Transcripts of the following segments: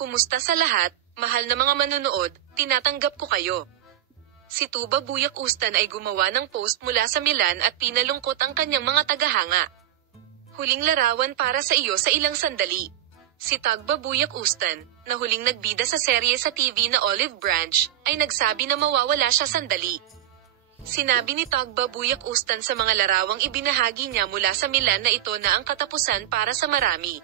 Kumusta sa lahat, mahal na mga manonood, tinatanggap ko kayo. Si Tuba Buyak Ustan ay gumawa ng post mula sa Milan at pinalungkot ang kanyang mga tagahanga. Huling larawan para sa iyo sa ilang sandali. Si Tuba Buyak Ustan, na huling nagbida sa serye sa TV na Olive Branch, ay nagsabi na mawawala siya sandali. Sinabi ni Tuba Buyak Ustan sa mga larawang ibinahagi niya mula sa Milan na ito na ang katapusan para sa marami.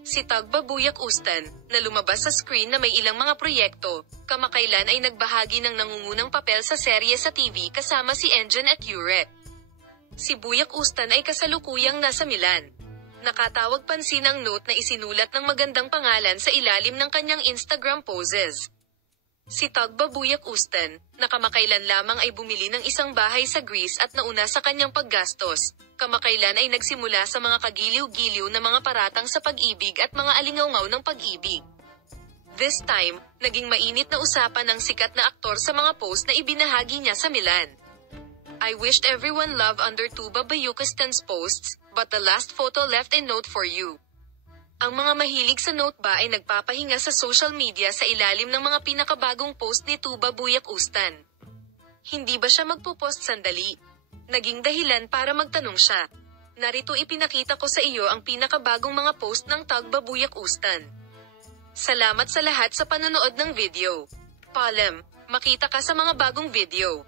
Si Tuba Buyak Ustan, na lumabas sa screen na may ilang mga proyekto, kamakailan ay nagbahagi ng nangungunang papel sa serye sa TV kasama si Engin at Yurek. Si Buyak Ustan ay kasalukuyang nasa Milan. Nakatawag pansin ang note na isinulat ng magandang pangalan sa ilalim ng kanyang Instagram poses. Si Tuba Buyak Ustan, na kamakailan lamang ay bumili ng isang bahay sa Greece at nauna sa kanyang paggastos, kamakailan ay nagsimula sa mga kagiliw-giliw na mga paratang sa pag-ibig at mga alingawngaw ng pag-ibig. This time, naging mainit na usapan ng sikat na aktor sa mga post na ibinahagi niya sa Milan. I wished everyone love under Tuba Buyak Ustan's posts, but the last photo left a note for you. Ang mga mahilig sa note ba ay nagpapahinga sa social media sa ilalim ng mga pinakabagong post ni Tuba Buyak Ustan. Hindi ba siya magpo-post sandali? Naging dahilan para magtanong siya. Narito ipinakita ko sa iyo ang pinakabagong mga post ng Tuba Buyak Ustan. Salamat sa lahat sa panonood ng video. Paalam, makita ka sa mga bagong video.